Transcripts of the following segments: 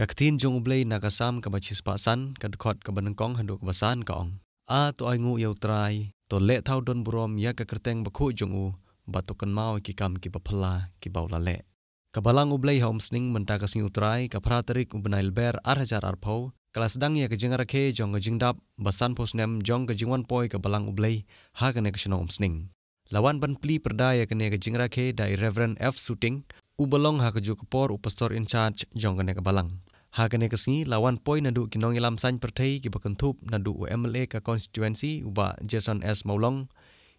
Kaktin jong ublay nakasam kabachis pasan kadkot kabanengkong handuk basan kaong. A to ay ngu yaw try to le thau don burom ya kakerteng bakhu jong u batukan mau ki kam ki baphala ki baulale. Kabalang ublay homsning mentakas ngu try kapratarik ubnail ber arhajar arpau kelas dang ya kejingarakhe jong kejingdap basan posnem jong kejingwan poi kabalang ublay ha kene kesno homsning. Lawan ban pli perdaya kene kejingarakhe dai Reverend F Shooting ubalong ha keju kepor upastor in charge jong kene kabalang. Ha kene kesni lawan poi nadu kinong ilam san pertai ki bakentup nadu UMLA ka constituency uba Jason S Maulong,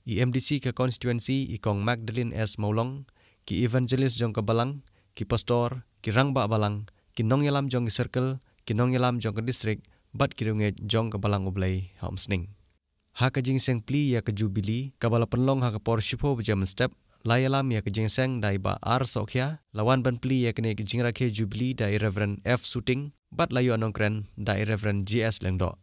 EMDC ka constituency ikong Magdalene S Maulong, ki evangelist jong kabalang, ki pastor, ki rangba balang, kinong ilam jong circle, kinong ilam jong ka district, bat kirunget jong kabalang ublay homsning. Ha ka jingseng pli ya ka jubili kabala penlong ha ka por shipo bejam step layalam ya kejengseng dai ba ar sokya lawan ban pli ya kene kejingrakhe jubili dai Reverend F Shooting bat layu anongkren dai Reverend GS Lengdo.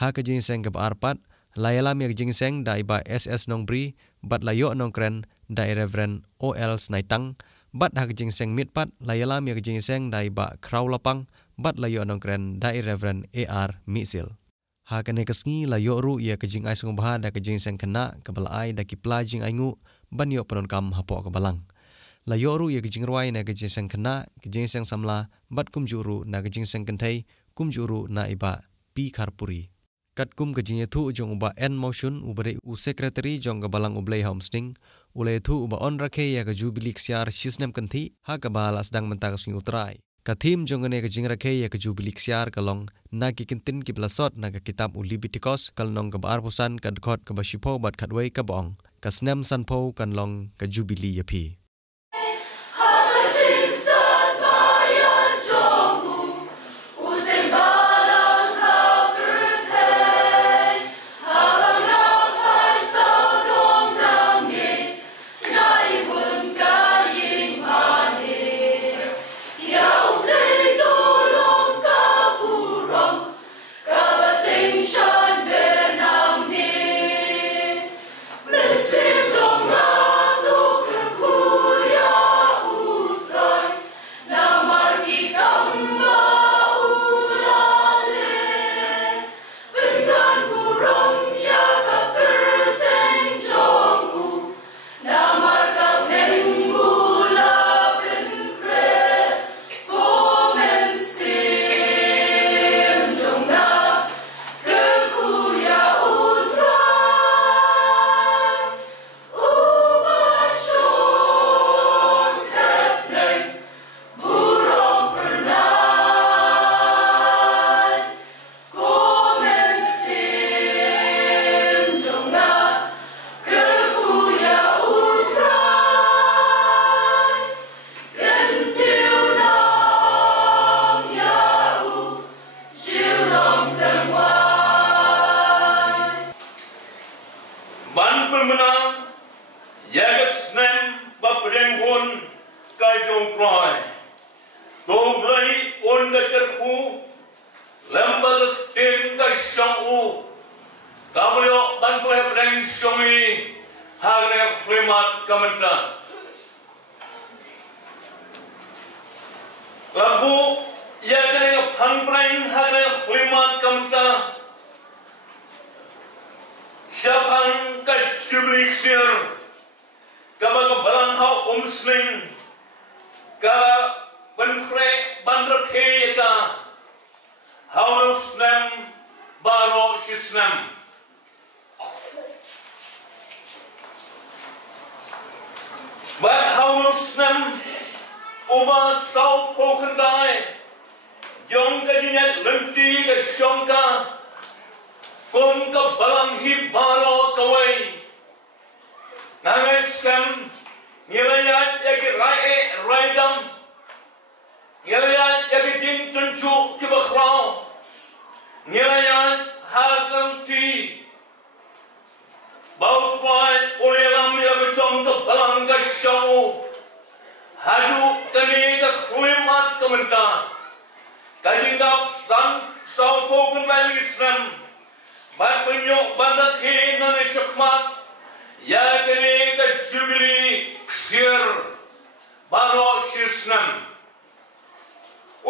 Ha kejengseng ke ba arpat layalam ya kejengseng dai ba SS Nongbri bat layu anongkren dai Reverend OL Snaitang bat ha kejengseng mitpat layalam ya kejengseng dai ba Kraulapang bat layu anongkren dai Reverend AR Misil. Ha kene kesngi layu ru ya kejing ai sung baha da kejengseng kena kabala ai da ki plajing aingu ban yo penon kam hapo kabalang. La yoru ya kejing ruai na kejing seng kena, kejing seng samla, bat kum juru na kejing seng kentai, kum juru na iba pi karpuri. Kat kum kejing itu jong uba N motion ubare u secretary jong kabalang ublay homsting, ulay itu uba on rakhe ya ke jubilik siar shisnem kenti, ha kabala sedang mentakas ngutrai. Kathim jong ne kejing rakhe ya ke jubilik siar kalong na kikintin ki belasot na ke kitab Leviticus kalnong kabar pusan kadkot kabashipo bat kadway kabong. Kasnem sanpo kanlong ka jubili yapi.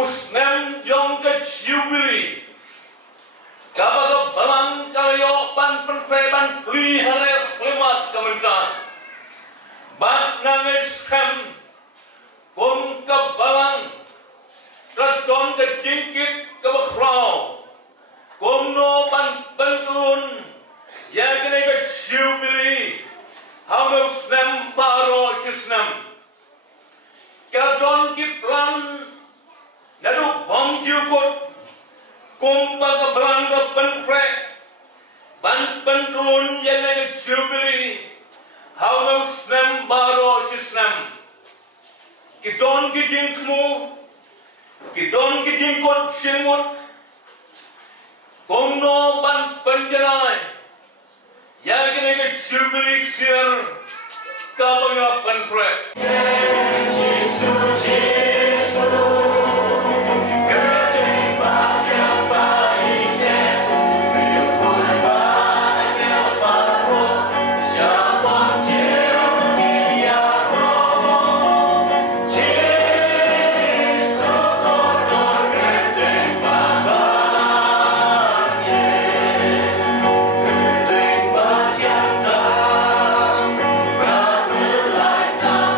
usnem jong ke Jubilee. Kapag balang kalayo ban penfeban pli harer klimat kementan. Bat nangis hem kum ke balang traton ke jingkit ke bakrau. Kum no ban penturun ya kene ke Jubilee. Hau usnem baro sisnem. Kadon ki plan nadu bom jukut kumpa ke belanga penfrek ban penturun yang ada Jubilee haus nem baro sisnem kidon kidingkmu kidon kidingkot simut kumno ban penjerai yang ada Jubilee siar kabanga penfrek Hãy subscribe cho kênh Ghiền Mì Gõ để không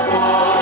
bỏ lỡ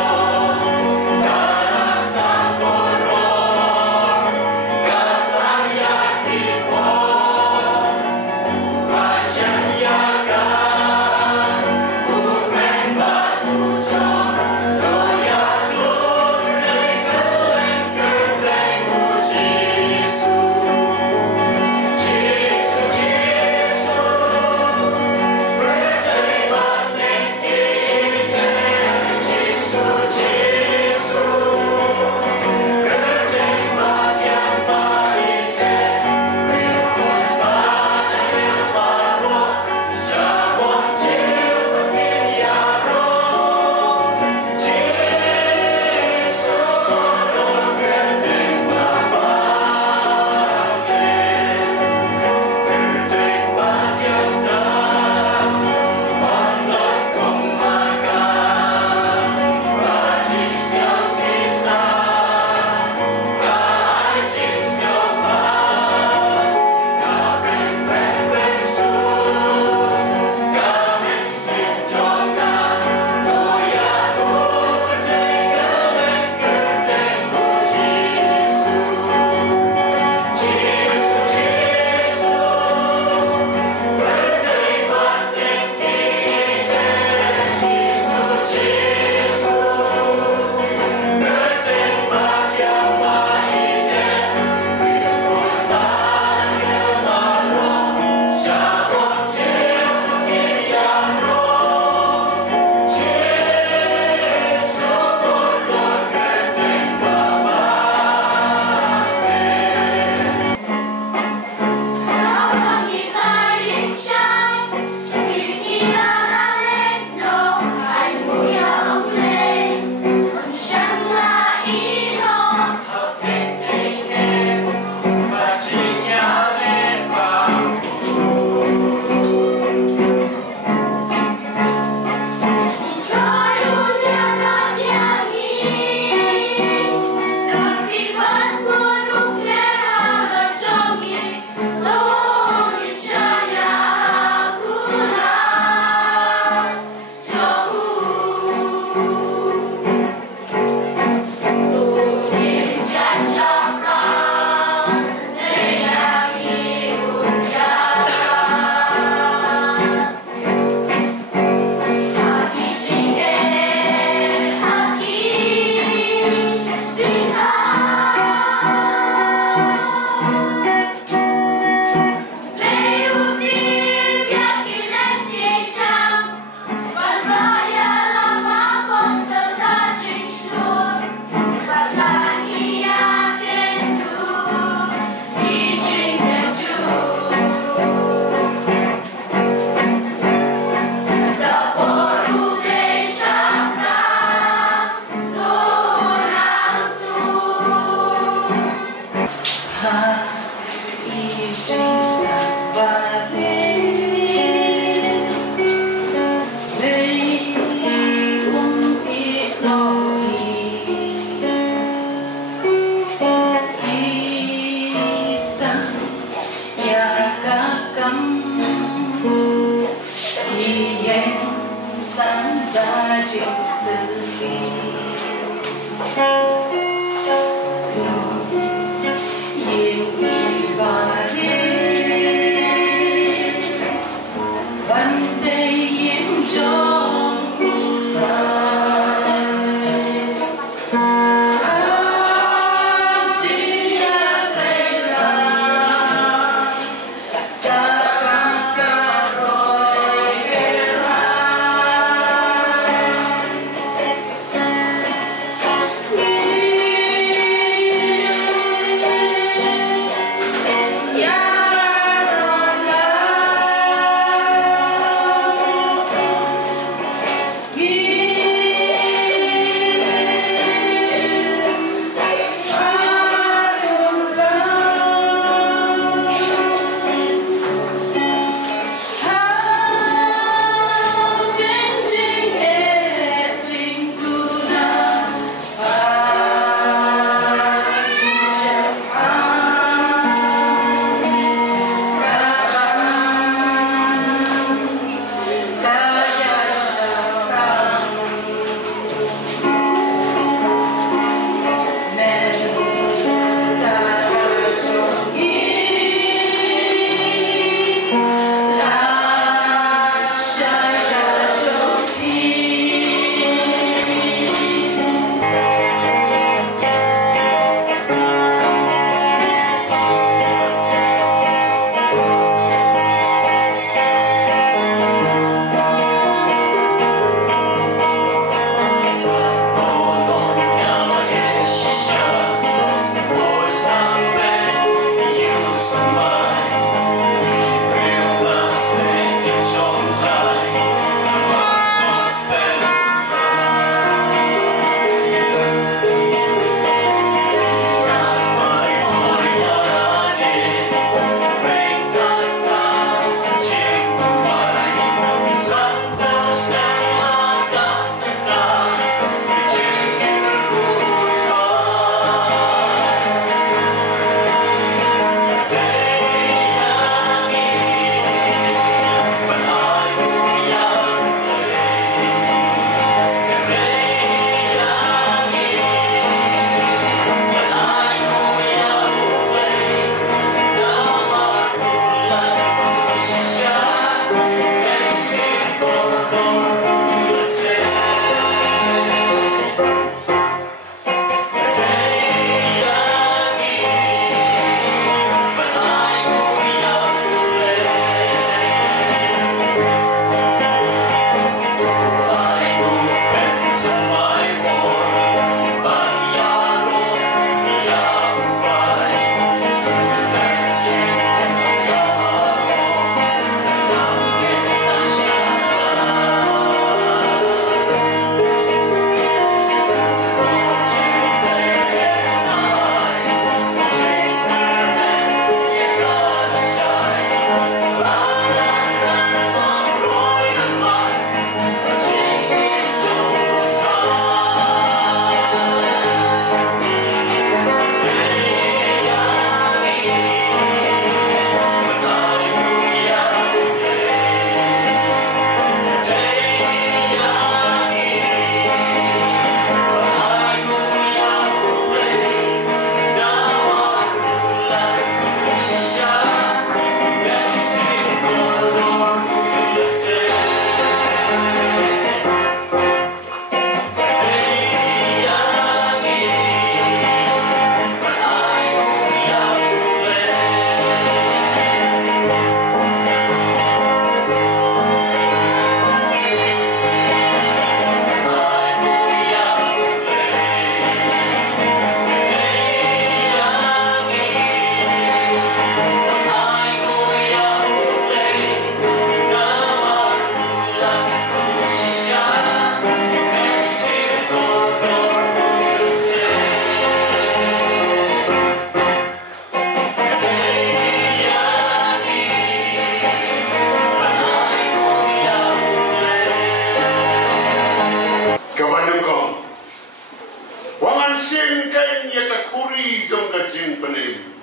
sen kan ya ka khuri jong ka jing panim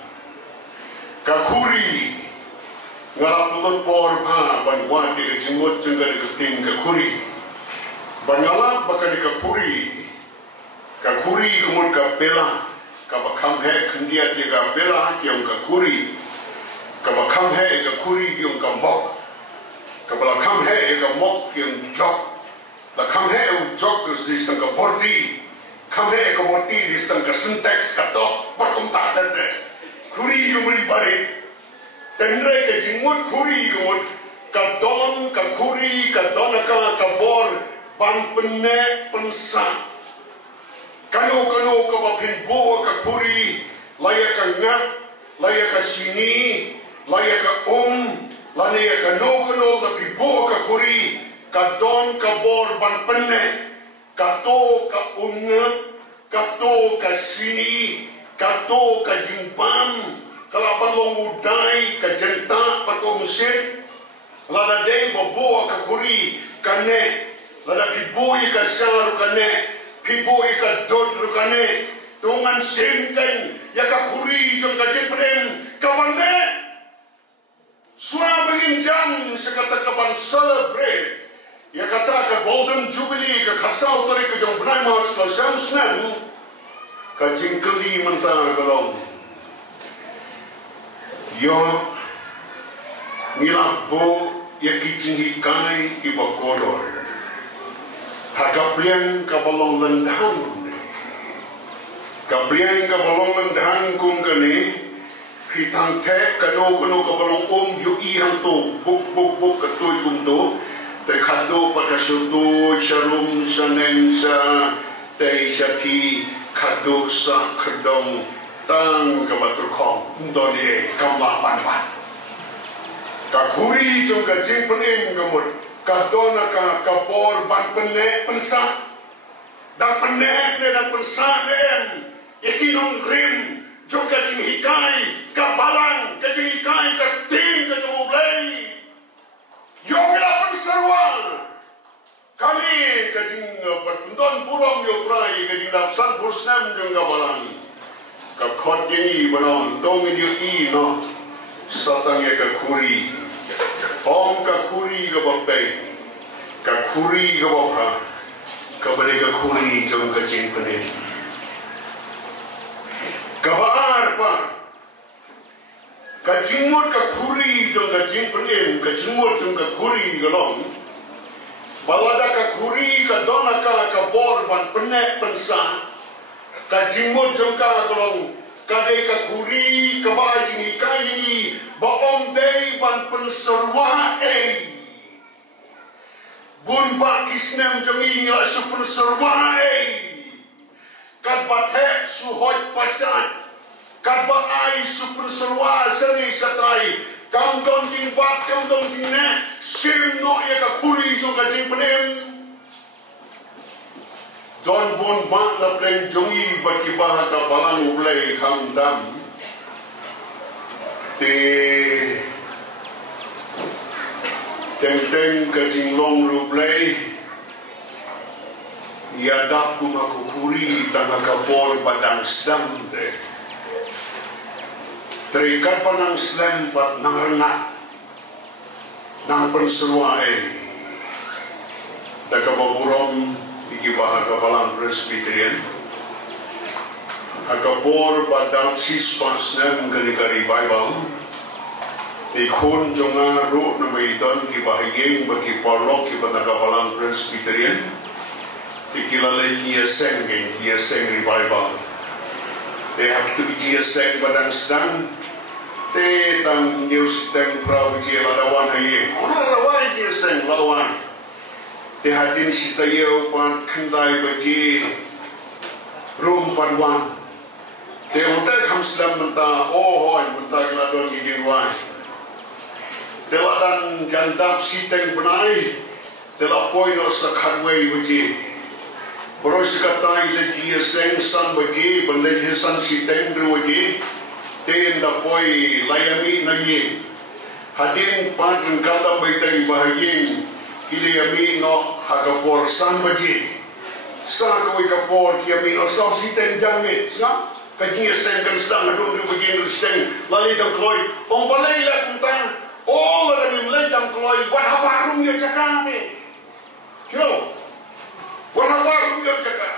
ka khuri ngarap lo por pa ban wa de ka jingot jong ka ting ka khuri bangalak bakal ka khuri kumut ka pela ka bakham he khandia de ka pela kyong ka khuri ka bakham he ka khuri kyong ka mok ka bakham he ka mok kyong jok la kham he jok is ka bordi kham he ka bordi is ka syntax ka to bakom ta de khuri kumuri bare tendre ka jingmut khuri kumut ka don ka khuri ka donaka ka bor ban penne pensa kano ka bapin bo ka khuri laya ka ngat laya ka sini laya ka laya ka no da pibo ka khuri ka don ka bor ban penne ka to ka ka to ka sini ka to ka jingpam kala balong udai ka jenta pato musit lada dei bo ka khuri ka ne lada piboi ka sar kane piboi ka dod kane tungan sengkan ya ka khuri jong ka jeprem kawane sura begin jam sekata ka ban celebrate ya kata ka golden jubilee ka khasau tori ka jong bnai ma sa samsnan ka jingkeli mentar kalong yo nilabo ya kijing hikai iba kodor Kaplian kabalong lendang, kaplian kabalong lendang kum kani, hitang tek kano kabalong yu ihang to buk katoy kum to, te kado pagkasuto sharum sanen sa te saki kado sa kadong tang kabatur kong doni kamlapan pan. Kakuri jong kajing pening kamut. Kadona ka kapor ban penne pensa dan penne dan pensa den yakinong rim juga jing hikai ka balang ka jing hikai ka ting ka jing ublay yongla pensarwal kali ka jing patundon burong yo prai ka jing dapsan pursnam jong ka balang ka khot yengi banon dongin yo i no satang ya ka khuri om ka khuri ka bapai ka khuri ka bapha ka bale ka khuri jong ka jing panin ka baar pa ka jingmot ka khuri jong ka jing panin ka jingmot jong ka khuri ka long balada ka khuri ka dona ka bor ban penek pensa ka jingmot jong ka long ka dei ka khuri ka ba jing hikai ni ba om dei ban pensarwa bun ba kisnem jami la super sarwa kat bathe su hoj pasan kat ba ai super sarwa sani satai kam dong jing ba kam dong jing ne sim no ya ka khuri jo ka jing penem don bun ba la plen jongi ba ki ba ka balang ulai kham dam te teng ka jing long lu play ya dak kuma ko kuri tanga ka por badang stam de terikat panang slam pat nangarna nang penserwa daga baburom igiba ka balang presbyterian ka por badang sispas nam gani bible Ikhun jonga ro na maidon ki bahayeng bagi parlok ki banagabalang presbyterian tikilale ki seng revival they have to be seng badang stang te tang news tang prau ji ladawan hayeng ona lawan ji seng lawan te hadin sitayo pan khandai baji rum panwan te hotel khamslam menta hoi menta ladon gigirwan Teladan gandap siteng benai, telak poino sakharway baji. Boros katai lagi seng san baji, benlagi san siteng baji. Ten dapoi layami nayin. Hadin padang kalam baitai bahaying kiliyami no hagapor san baji. sa ka wei ka por kia mi no sa si ten jang mi sa ka jing sen kan stang adun ri bujing ri steng lali dang kloi ong balai la kunta all of them lay dang kloi wat habarum yo caka me kyo wat habarum yo caka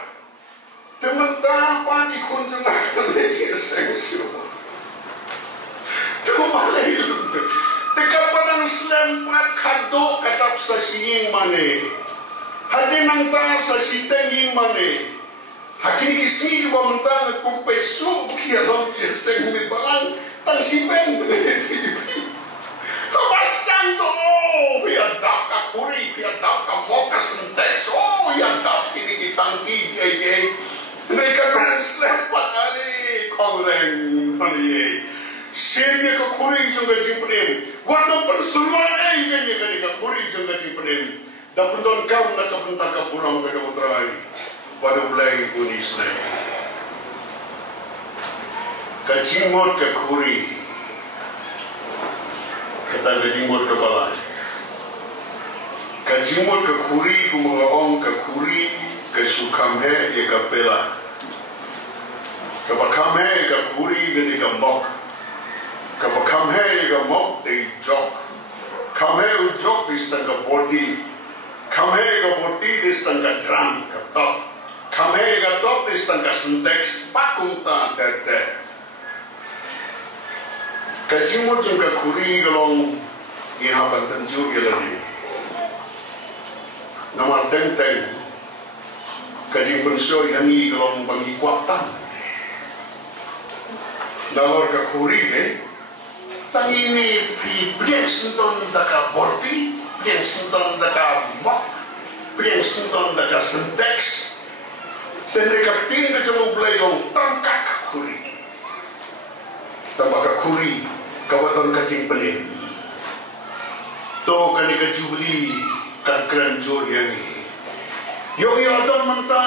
temen ta pa di kun jang ka le ti sen sio tu balai lu te ka padang slam pat khado katap sa sing mane hadi nang ta sa siteng ing mane hakini isi wa mentang kumpet su kia dong kia seng mi barang tang si ben de TV kabastan to via dak ka khuri via dak ka moka sentex ya dak kini kitangki ye mereka kan selepat ali kongreng tani sini ka khuri jong ka jimpren waktu persuruan ini ka khuri jong ka jimpren dapat don kau nak bentak ka pulang ka utrai pada mulai punis ni ka jingmot ka khuri kata ka jingmot ka balai ka jingmot ka khuri ku mga ong ka khuri ka sukam he ye ka pela ka bakam he ka khuri ke ka mok ka bakam he ka mok te jok kam he u jok di stang ka body kam he ka body di stang ka drum ka top kam he ka top di stang ka syntax pakunta tete ka jingmot jong ka khuri galong ihapan tenju ilani namar teng kajing pensyo yangi galong bagi kuatan dalor ka khuri ne tangi ni prieng senton daka borti prieng senton daka mok prieng senton daka syntax tende ka ting ka jamu blayong tangkak ka khuri tambah ka khuri kawaton kajing pelin to kani ka jubli kan kranjor yangi yo yodon manta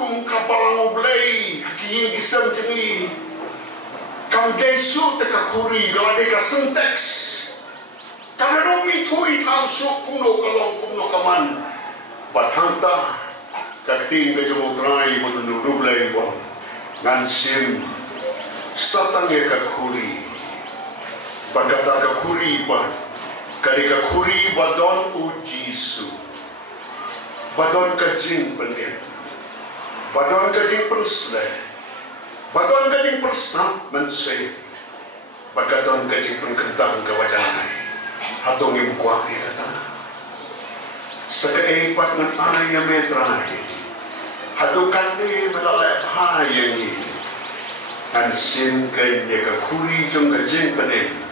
kung kapalang oblay kiing isam jemi kam desu te ka khuri gade ka syntax kada no mi thui thang su kuno kalong kuno kaman bathanta kakting ka jemo trai manu oblay bo ngan sim satang ka khuri bagata ka khuri pa kari ka khuri badon u jisu badon ka jing penin badon ka jing pensle badon ka jing persam mense bagadon ka jing penkentang ka wajanai hatong im kwa kata sakai pat ngan ay metrai hatu kanne melalai hayangi an sim kai ka khuri jong ka jing penin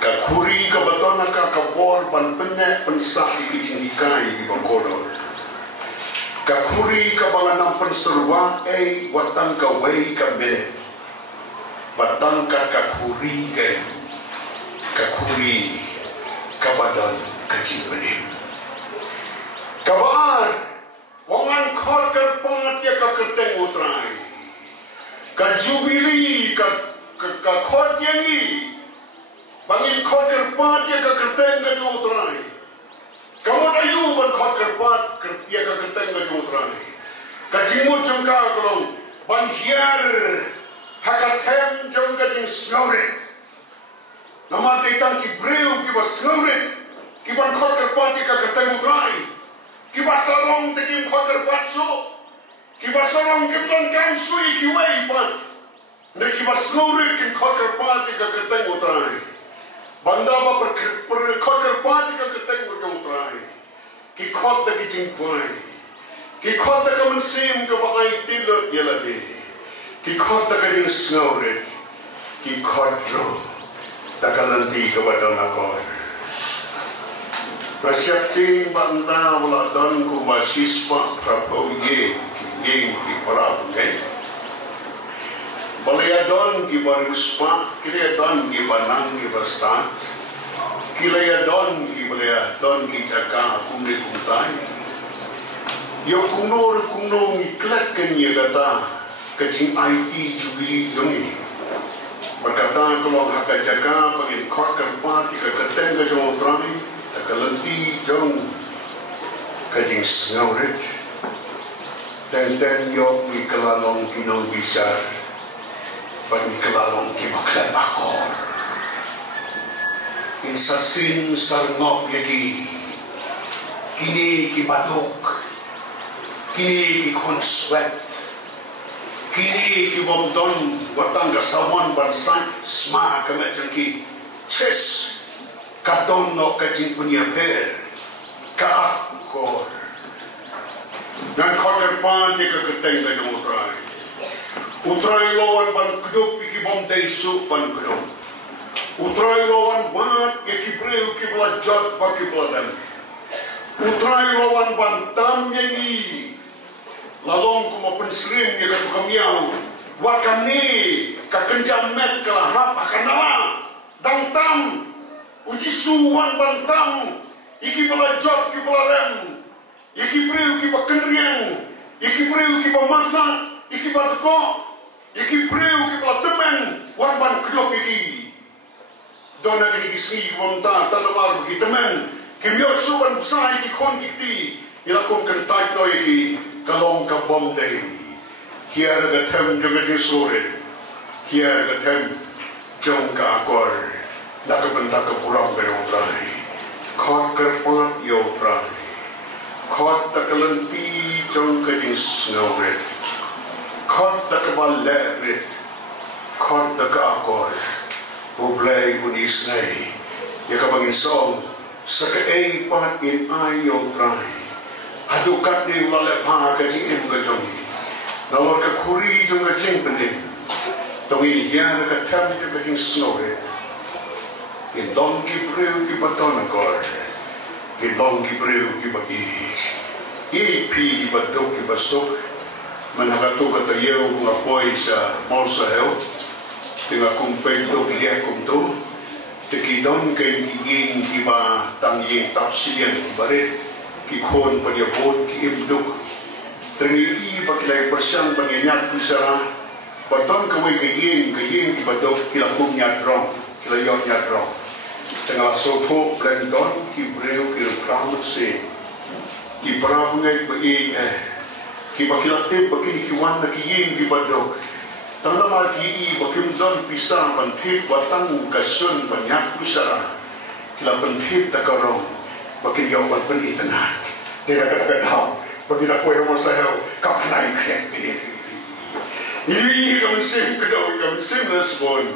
ka khuri ka batona ka kapor ban penne pensa ikijing ikai di bangkodor ka khuri ka banganang penserwa watang ka wei ka bene batang ka khuri ka khuri ka badan ka jibanim ka baar wangan khot ka pangatya ka kerteng utrai ka jubili ka khot yangi bangin khot kerpat ya ka kerteng ka utrai kamu ayu ban khot kerpat ya ka kerteng ka utrai ka jimut jangka golong ban hiar hakatem jang ka jing snore nama tang ki breu ki bas snore ki ban khot kerpat ya ka kerteng utrai ki basarong te kim khot kerpat so ki basarong ki ban kan sui ki wei ban ne ki bas snore ki khot kerpat ya ka kerteng utrai banda ba per khot kerpat ka keteng mo jong trai ki khot da ki jing pai ki khot da ka mensim ka bakai tilot yelade ki khot da ka jing snore ki khot ro da ka nanti ka badal na ko rasyapti banda wala dan ku masispa prapo ye ki parap ngai Balayadon ki baruspa, kilayadon ki banang ki bastat, kilayadon ki balayadon ki jaka kumri kumtai. Yo kunor kunong iklat kanya kata kajing IT jubili jongi. Berkata kalau haka jaka pagin khot kerpat ki kakateng ka jong trai, kalanti jong kajing snaurit. Dan yo ikalalong kinong bisar. Panikalalong kimaklan akor. Insasin sarngop yagi. Kini kibatok. Kini kikonswet. Kini kibomdon. Watang kasawan bansan. Sma kametran ki. Ches. Katon no kajing punya per. Kaakor. Dan kotor pan di keketeng ka jong utray. Utray lawan ban kedup iki bom daisu ban kedup. Utray lawan bat iki breu ki belajat baki beladan. Utray lawan ban tam yangi. Lalong ku mo pensrim ya ka tukamiau. Wakani ka kenjam met ka hap akanala. Dang tam uji suwan ban tam iki belajat ki beladan. Iki breu ki bakendriang, iki breu ki bamakna, iki batko, iki breu ki balatemen, warban kriop iki. Dona kini kisi wonta tanamar ki temen, ki miot suban besar iki kon iki, ilakon kentai no iki, kalong ka bom day. Here the tem jong sore, here the tem jong ka akor, nakabenta ka purang berotrai, khot kerpon yo prai. Khot tak lenti jong kajing snowret, khot tak baleret, khot tak akor, ublay unisnay, yakabangin song, sakae pat in ayo try, hadukat ni lalepa kajing im kajongi, nalor ka kuri jong kajing pening, tongin hiyan ka tem jong kajing snowret, in dong ki breu ki baton akor. Kilong kibreu kibagis, ipi kibadok kibasok, manakato katayaw kung apoy sa mausahew, tinga kumpay do kiliya kumto, tikidon kay kiging kiba tangying tapsiyan kibarit, kikon panyabot kiibdok, tingi iba kilay persyang panyanyat kusara, baton kaway kiging kibadok kilakum nyadrong, kilayon nyadrong. Tengah soto blendon ki breu ki kramat se ki bravngai bagi ki bakilate bagi ki wan ki yin ki badok tanda ma ki I bagi don pisang banthip batang kasun banyak pusara kila banthip takarong bagi yang ban penitana dia kata tahu bagi nak koyo mosahel kapnai krek ini ini kami sim kedau kami sim nasbon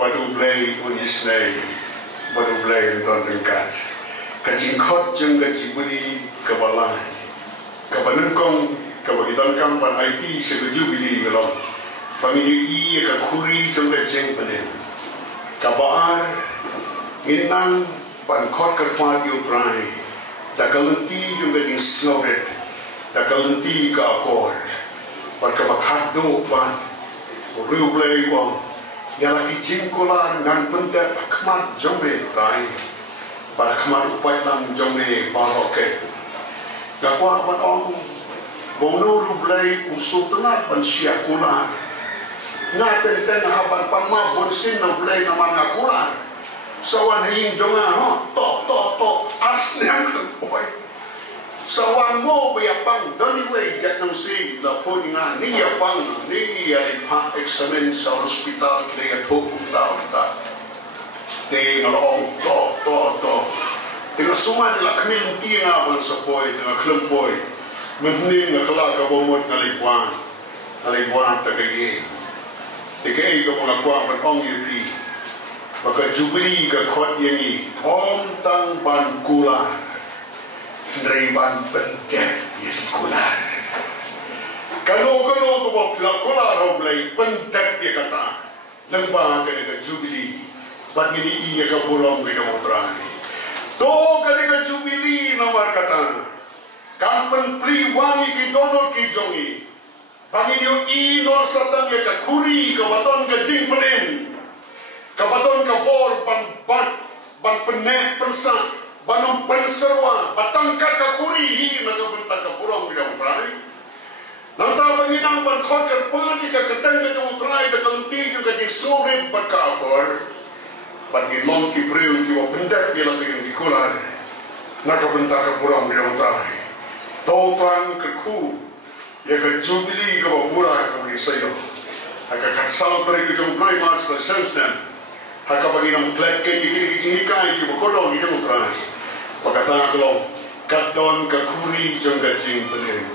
badu blay unisnai baru mulai tuan ringkat, kacing khot jeng kacing budi kebalai, kebanengkong kebagitan kampan IT setuju bili gelong, pangini I kekuri jeng kacing penen, kabar inang pan khot kerpat yubrai, dakalenti jeng kacing snowret, dakalenti ke akor, pan kebakat do pan, riu mulai wong. Yang lagi jingkulan dan pendat akmat jombe trai pada akmat upai lam jombe baroke gakwa ban ong bongno rublai usul tenat ban siakular ngaten ten haban panma bonsin rublai nama ngakular sawan hing jonga ho to asnyang oi sawan mo bayapang doni way jat nang si la poninga ni yapang ni ai pa examen sa hospital kaya to ta te ngalong to tengah semua de la kmin tinga ban sa boy tengah klem boy mening ngakala ka bomot ngaliguan tagaye tegay ka mga kwa ban ong yupi baka jubili ka khot yangi om tang ban kula Neriban pentek yang kular. Kalau kau buat kular hoblay pentek dia kata. Lembah kena jubili. Bagi ni ia kapulong kita motrani. To kena jubili nomor kata. Kampen priwangi ki donor ki jongi. Bagi dia I nor satang ya kakuri kabaton kajing penin. Kabaton kabor ban penek pensak. Banong penserwa, batangkat kakuri hi nagabentak kapurang bidang utrai. Nanta banginang ban khot kerpati ka keteng bidang utrai da kalenti juga jing sore baka akor. Bagi long ki breu ki wa pendak bilang dengan dikular. Nagabentak kapurang bidang utrai. Tautan kerku, Ya ka jubilee ka pura ka sayo. Haka kasal tari ka jom prime master sensem. Haka bagi nam plek ke iki kai ki kolong ki jom trai. Pakatang ko katon ka kuri jom ka jing pene.